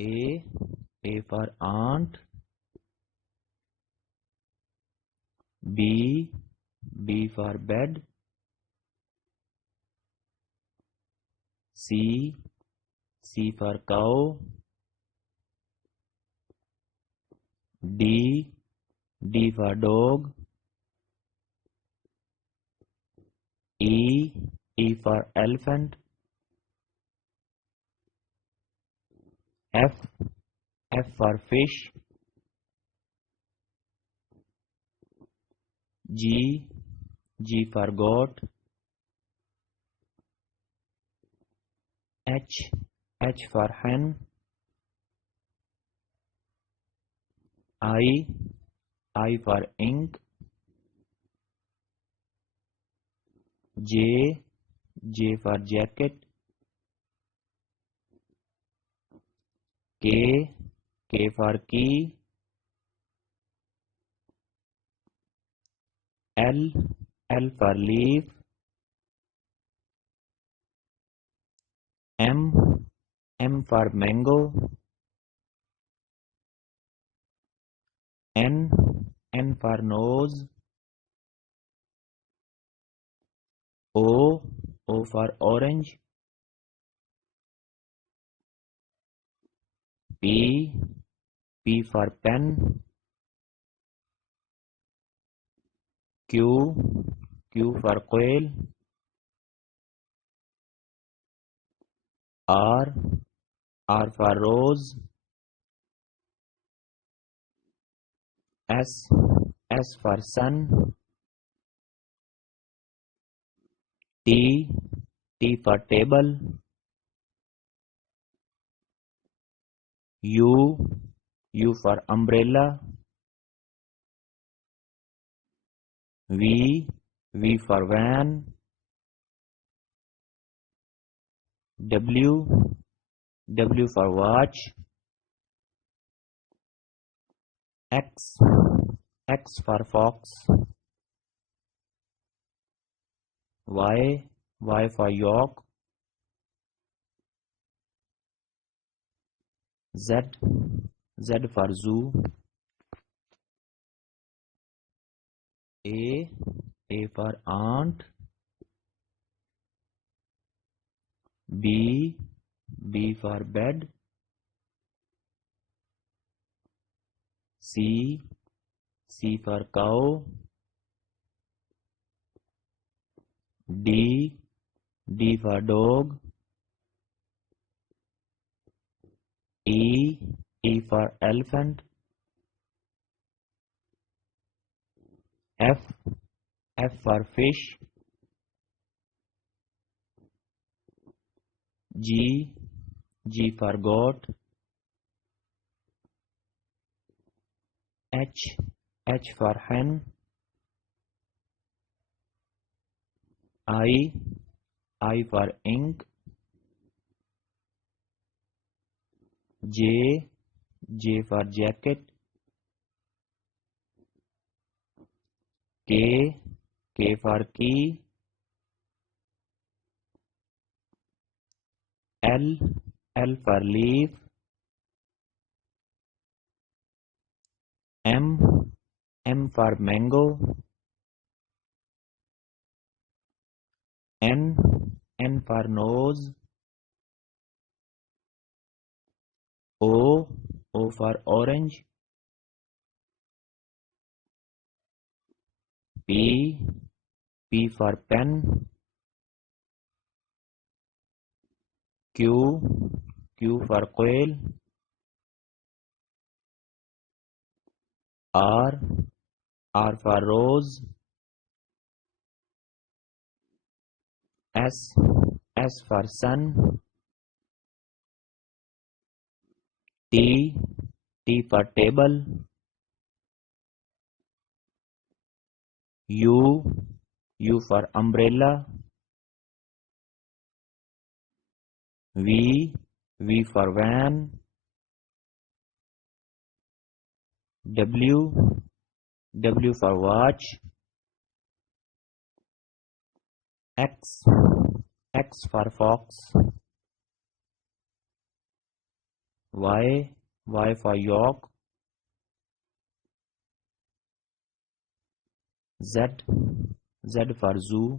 A. A for aunt. B. B for bed. C. C for cow. D. D for dog. E. E for elephant. F. F for fish. G. G for goat. H. H for hen. I. I for ink. J. J for jacket. K. K for key. L. L for leaf. M. M for mango. N. N for nose. O. O for orange. P. P for pen. Q. Q for quail. R. R for rose. S. S for sun. T. T for table. U. U for umbrella. V. V for van. W. W for watch. X. X for fox. Y. Y for York. Z. Z for zoo. A. A for aunt. B. B for bed. C. C for cow. D. D for dog. E. E for elephant. F. F for fish. G. G for goat. H. H for hen. I. I for ink. J. J for jacket. K. K for key. L. L for leaf. M. M for mango. N. N for nose. O. O for orange. P. P for pen. Q. Q for quail. R. R for rose. S. S for sun. T. T for table. U. U for umbrella. V. V for van. W. W for watch. X. X for fox. Y for York. Z for Zoo.